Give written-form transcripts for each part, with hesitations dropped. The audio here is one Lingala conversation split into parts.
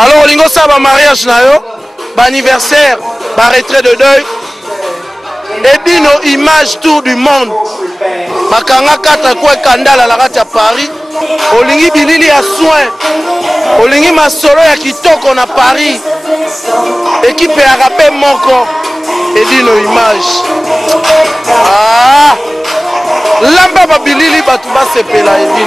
Alors olingo ça ba mariage na yo, ba anniversaire, ba retrait de deuil. Et puis nos images tour du monde. Bakanga kata kwa kandala la kati ya Paris. Olingi bilili ya soin. Olingi masolo ya kitoko na Paris. Équipe ya rapé moko. Et puis nos images. Ah! Lamba ba bilili batu ba sepela et puis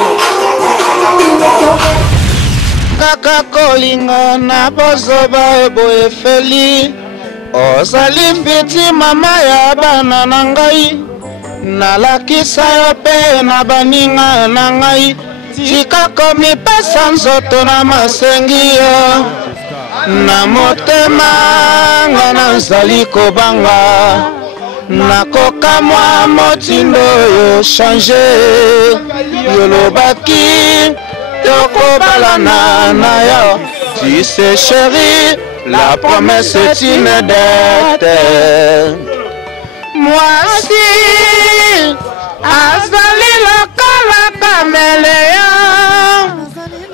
Kaka kolinga na bozoba boye feli. Ozali mbiti mama ya bana na ngai. Nalakisa yo pe na baninga na ngai. Tika komipesa nzoto na masengi yo. Na motema nga nazali kobanga. Nakoka mwa motindo yo change. Yolobaki tokobalana na yo. Tu sais chérie, la promesse est une dette. Moi aussi, azali lokola caméléon,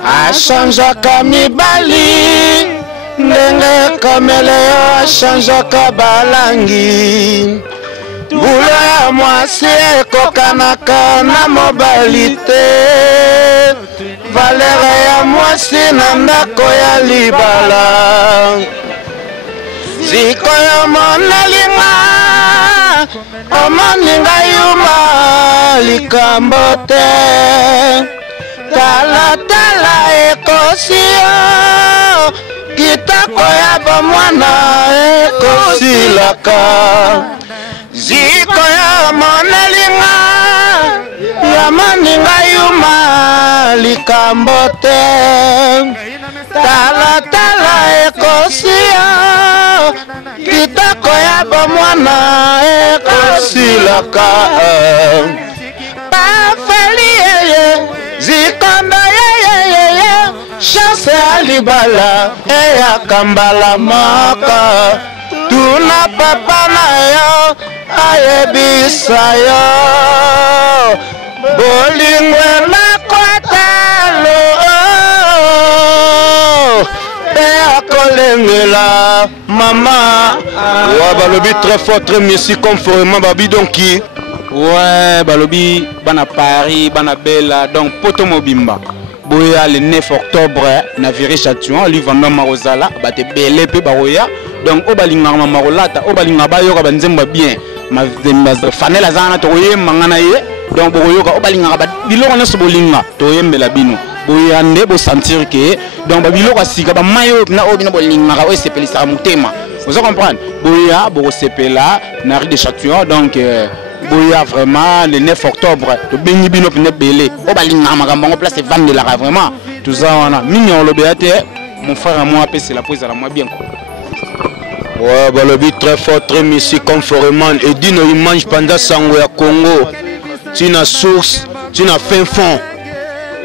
achangeaka mibali, ndenge caméléon achangeaka balangi. Bula ya mwasi ekokanaka na mobali te, valeur ya mwasi na ndako ya libala. Zikoyo monalinga, omoninga yuma likambo te. Tala tala ekosio, kitako ya bomwana ekosilaka. Zikoyo monalinga, yamoninga yuma likambo te. Tala tala ekosio, kitako ya bomwana ekosilaka. Pafeli yeye, zikondo yeye, chance alibala eya kambala maka. Tuna papa na yo ayebisa yo, bolingwe na kwatalo kolengela mama. Ouais, balobi très fort, très merci conformément babi donc qui. Ouais, balobi bana Paris, bana Bella, donc poto mobimba. Boya le 9 octobre na viré Châtillon, lui vendant marozala, bate belé pe baroya. Donc o balinga marolata, o balinga bayoka banzemba bien. Ma fanela zana toye mangana ye. Donc boyoka o balinga ba biloko na so bolinga toye mbela bino. Boya nde bo sentir que donc babiloko asika ba mayo na obina bolinga o sepelisa mutema. Vous comprenez? Boya bo sepela na rue de Châtillon, donc boya vraiment le 9 octobre to bengi bino pene belé o balinga makambo ngo place vendre la vraiment tout ça wana mignon lo beate mon frère à moi c'est la pose à la moi bien quoi. Ouais, balobi très fort, très merci conformément et dit nos images pendant sango ya Congo. Tina source, tina fin fond.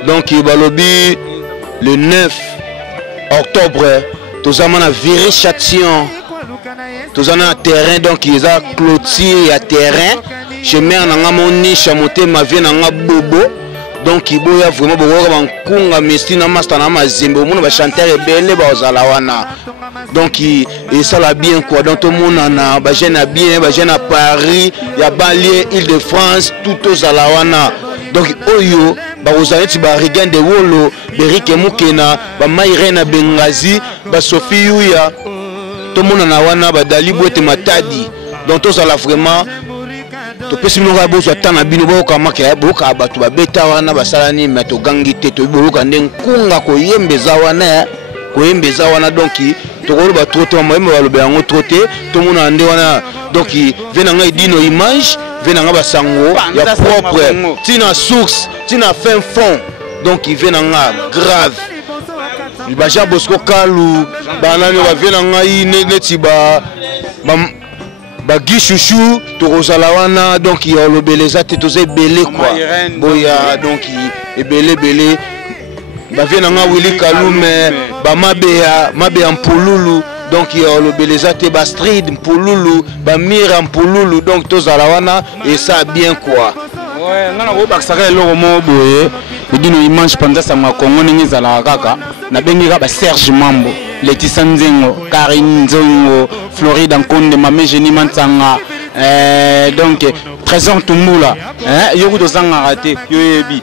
Donc balobi le 9 octobre tous amana na viré Châtillon. Tous en a terrain donc ils a clôture ya terrain. Chemin na ngamoni chamote ma vie na ngabobo. Donc il boya vraiment beaucoup bankunga mesti na master na mazembe mona ba chanteur ebele ba ozala wana. Donc et ça la bien quoi, donc tout le monde na ba jeune à bien, ba jeune à Paris, ya banlieue Île-de-France, tout aux alawana. Donc oyo ba ozala ti ba regain de wolo, Berike Mukena, ba Mairena Bengazi, ba Sophie Yuya. Tout le monde na wana ba Dali Boete Matadi. Donc tous ala vraiment to pesi no ga bozo tana bino bo ka makya bo ka batu ba beta wana basala ni meto gangite to bo ka ndenkunga ko yembeza wana ko yembeza wana donc to ko ba trotter mo ba lobe yango trotter to mona ande wana donc vena ngai dino image vena nga basango ya propre tina source tina fin fond donc vena nga grave ba Jean Bosco Kalu banani ba vena ngai neti ba Bagi chouchou to rozalawana donc il y a le beleza te toze belé quoi boya donc il belé belé ba vena nga Willy Kalume ba mabe mpululu donc il y a le beleza te ba street mpululu ba mira mpululu donc tozalawana et ça bien quoi. Ouais ngana ko bakisaka eloko mo boye dino image pendant ça ma Congo ningi zala kaka na bengi ka ba Serge Mambo Laetitia Nzengo, Karine Nzengo, Floride Nkonde, Mamé Génie Mansanga, donc Trésor Tumbula, Yogo Dosanga raté, Yoyebi,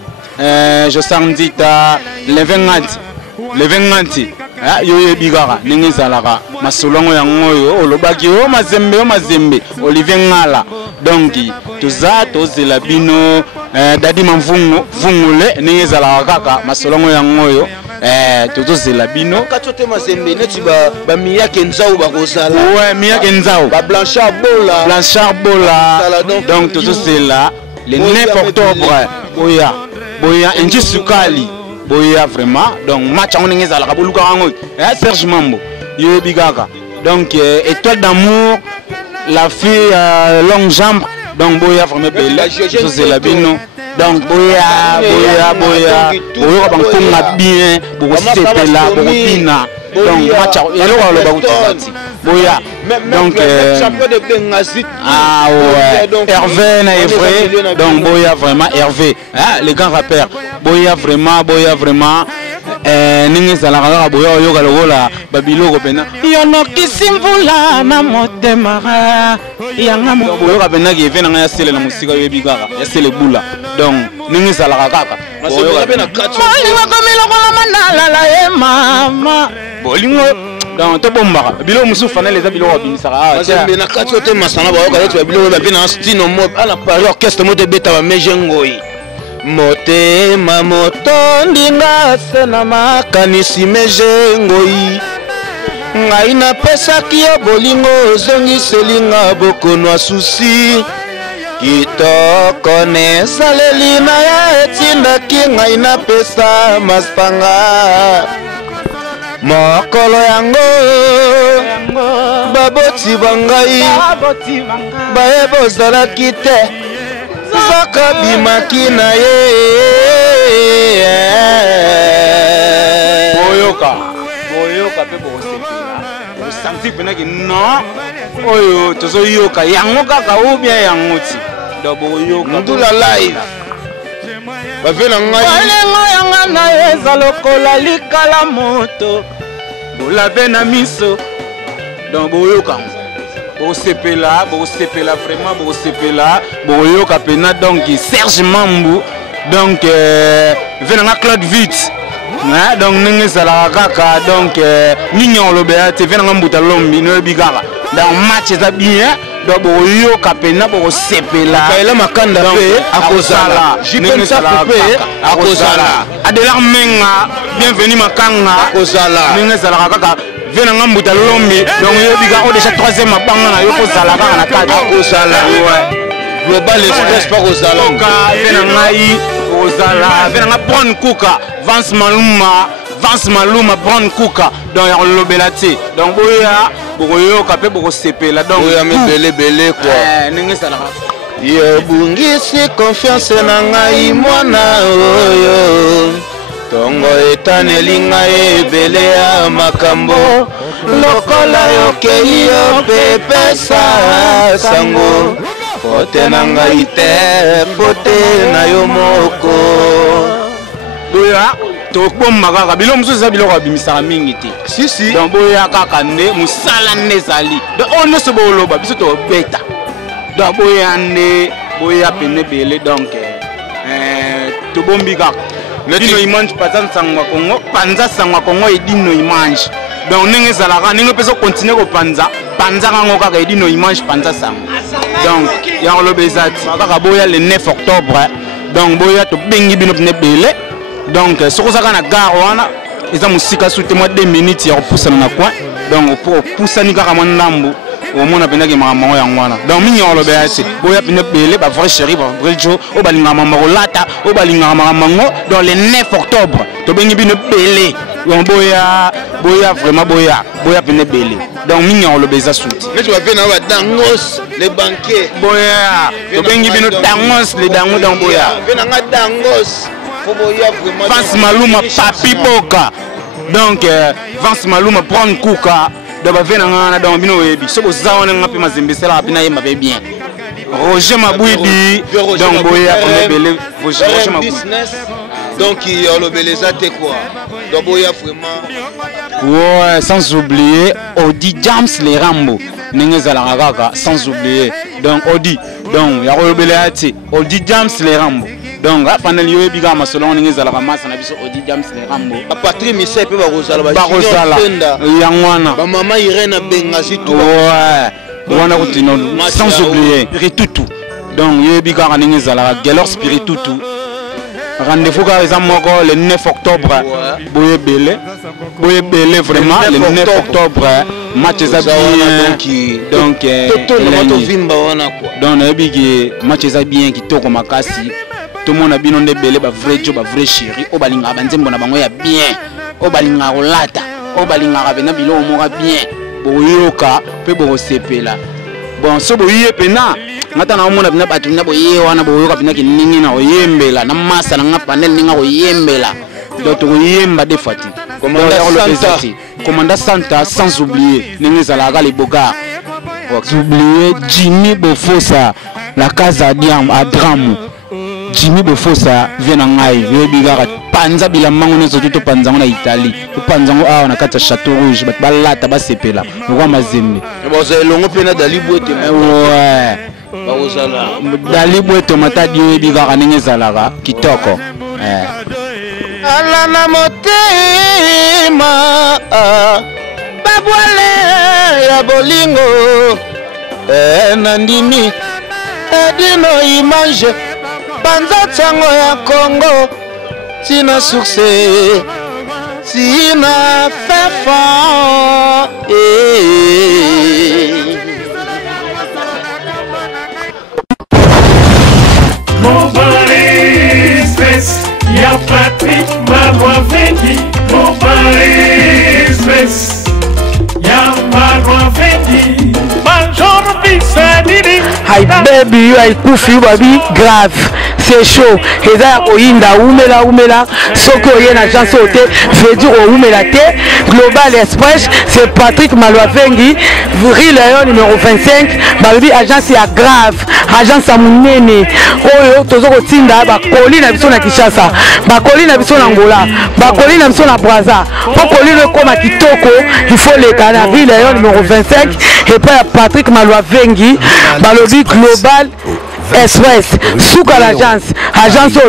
Josandita, Levenganti, Yoyebi Gara, Ningizalaga, Masolongo Yangoyo, Olobaki, Mazembe, Olivier Ngala, donc tout ça, tous la bino, Dadi Manfungo, Fungule, Ningizalaga Kaka, Masolongo Yangoyo. Toto Zelabino. Quand tu es Mazembe, tu vas Mia Kenzao Barosala. Ouais, Mia Kenzao. Blanchard Bola. Donc Toto Zela, le 9 octobre. Boya, Njisukali. Boya vraiment. Donc match en Ingeza la Kabuluka Rango. Serge Mambo. Yobi Gaga. Donc étoile d'amour, la fille longue jambe. Donc Boya vraiment belle. Toto Zelabino. Donc boya bankonga bien boko sepela boko bina donc match yelo walo bakuti boya donc champion de Bengazit Hervé na Evray donc boya vraiment Hervé les grands rappeurs boya vraiment ningi zalaka boya yoka lokola babiloko pena yono kisimvula na motema yanga boyoka pena ki evena ya sele na musika yebi kaka ya sele bula donc ningi zalaka kaka boyoka pena bolingo komilokola mandala la mama bolingo donc to bombaka biloko musu fanele za biloko bimisaka Mazembe na kati ote masana bayoka to biloko ba bina stino mo ala Paris orchestre mo te beta ba mejengoi motema motondinga sena makanisi mejengoi ngai napesaki yo bolingo ozongiselinga bokonwa susi kitoko nesaleli na ya etindaki ngai napesa masanga mokolo yango baboti bangai bayeba ozalaki te Zaka bimaki na ye boyoka pe bosepela osanti pena ki non oyo tozo yoka yango kaka ou bien yango ti do boyoka ndula live bavela ngai balengo yanga na eza lokola likala moto bolabe na miso donc boyoka Bosepela vraiment Bosepela boyoka pena donc Serge Mambo donc venanga Claude Vite donc ningi sala kaka donc mignon lobea te venanga mbuta lombi no bigara dans match za bien donc boyoka pena Bosepela kaela makanda pe akozala jipe ça pe akozala Adelar Menga bienvenue makanga akozala ningi sala kaka venanga mbuta lombi donc yobiga o déjà troisième mabanga na yoko zala kaka na kati akozala global express pas kozala venanga i ozala venanga Brown Kuka Vance Maluma Brown Kuka donc ya lobela ti donc boya ka pe boko sepela donc boya mebele quoi ningi sala yo bungisi confiance na ngai mwana oyo Tongo etaneli ngai ebele ya makambo lokola yokei yo pepesa sango pote na ngai te pote na yo moko boya tokbomba kaka bilo mosusu eza biloko abimisaka mingi te si donc boya kaka nde mosala nde ezali donc oyo nyonso boloba biso tobeta donc boya nde boya pene ebele donc tobombi kaka Dino Imange panza sangwa Congo et Dino Imange donc ninge zalaka ninge peso continuer ko panza kango kaka et Dino Imange panza sangwa donc ya lo bezati kaka boya le 9 octobre donc boya to bengi bino pene bele donc soko zaka na gare wana eza musika sute moi 2 minutes ya repoussa na coin donc pour poussa ni kaka mondambu au monde pena ke makambo yango wana donc mingi lo bezati boya pene bele ba vrai chéri ba vrai jo o balinga mama rolata o balinga mamango dans le 9 octobre to bengi bino bele donc boya vraiment boya pene bele donc mingi lo bezati suti mais tu vas venir na dangos les banquiers boya to bengi bino dangos les dangos donc boya venir na dangos Vance Maluma Papi Boka donc Vance Maluma Brown Kuka donc va venir na donc bino yebi so bozawa na ngapi mazembe sala bina yemba bien Roger Mabouidi donc boya pene bele Roger Mabouidi donc il y a le beleza te quoi donc boya vraiment Ouais, sans oublier Odi James les Rambo. Sans oublier. Donc Odi. Donc ya Robelati. Odi James les Rambo. Donc pendant le biga masolon ngezala ramasa na biso Odi James les Rambo. Patrick Misset pe ba Rosala ba. Yangwana. Ba maman Irene Bengazi tout. Ouais. Wana kutino sans oublier Spiritutu. Donc ye biga ngezala Gelor Spiritutu. Rendez-vous par exemple le 9 octobre Boye Belé vraiment le 9 octobre match bien donc match bien qui toko makasi tout le monde a bien de belé ba vrai job ba vrai chéri o balinga banzembo na bango ya bien o balinga rolata o balinga bena bilo mo bien boyoka pe bo sepela bon so boye pena ngata na omona bina batu na boye wana boyoka bina kiningi na oyembela na masa na panel ninga oyembela donc oyemba de fati commandant Santa sans oublier ningi zalaka les bogards oublier Jimmy Bofosa la casa à Dramu Jimmy Bofosa vient en ngai bigara panza bilamango nezo tout panza na Italie panza ngo na kata Château Rouge balata basepela ngwa mazembe boza longo pena dalibwete ouais Dalibwe tomata diwe bigara ninge zalaka kitoko ala na motema babwale ya bolingo nandimi edino image banza tsango ya Congo tina succès tina fefa Y'a Patrick Marois Vendi, mon mari stress. Y'a Marois Vendi, Major Bissadini. Hi baby, you are kufi baby grave. C'est chaud. Et ça oyinda umela soko yé na chance ote veut dire umela te Global Express c'est Patrick Marois Vendi Vril numéro 25 baby agence ya grave agence ya munene oyo tozoko tinda ba koli na biso na Kinshasa ba koli na biso na Angola ba koli na biso na Brazza po koli le koma kitoko il faut le kana Vril numéro 25 et pas Patrick Marois Vendi balobi Global Express souka l'agence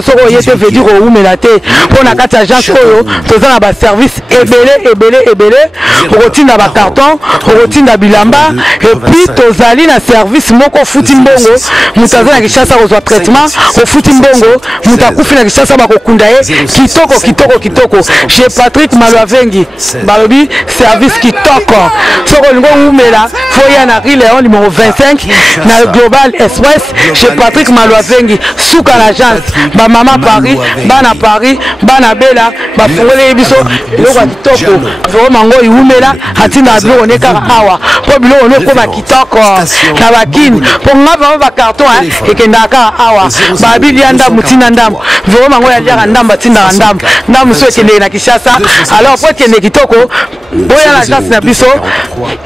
soko yete veut dire umela te pour na kati agence oyo tozana ba service ebele rotinda ba carton rotinda bilamba et puis tozali na service moko futi mbongo mutazana Kinshasa kozwa traitement au futi mbongo mutakufi na Kinshasa bakokunda ye kitoko chez Patrick Marois Vendi balobi service kitoko soko lingo umela foya na Vril numéro 25 na Global Express chez Patrick Marois Vendi souka l'agence ba mama Paris bana bela ba fongole biso eloko kitoko vraiment ngo iumela atinda bilo oneka awa po bilo oneko ba kitoko na bakini po ngaba ba carton ekendaka awa ba bilianda mutina ndam vraiment ngo ya ndamba tinda ndam so ekende na Kinshasa alors po ekende kitoko boya l'agence na biso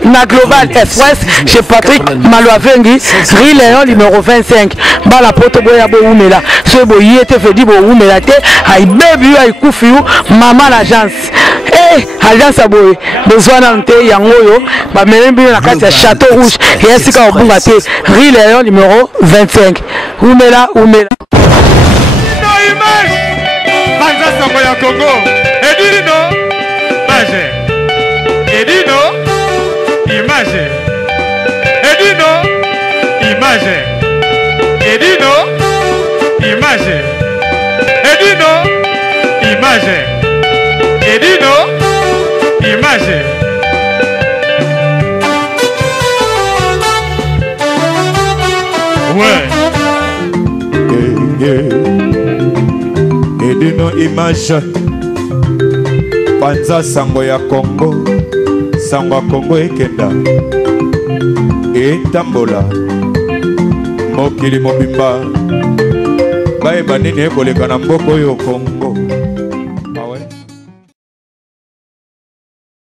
na Global Express chez Patrick Marois Vendi Vril numéro 25 bala poto boya bo umela so bo yete fedi bo umela te ay baby ay kufi mama l'agence agence aboye besoin na nte yango yo ba melembi na kati ya Château Rouge et ainsi ka obunga te Vril numéro 25 umela no image banza sango ya Congo edino image ouais edino image panza sango ya Congo ekenda etambola mokili mobimba bayeba nini ekoleka na mboko oyo Congo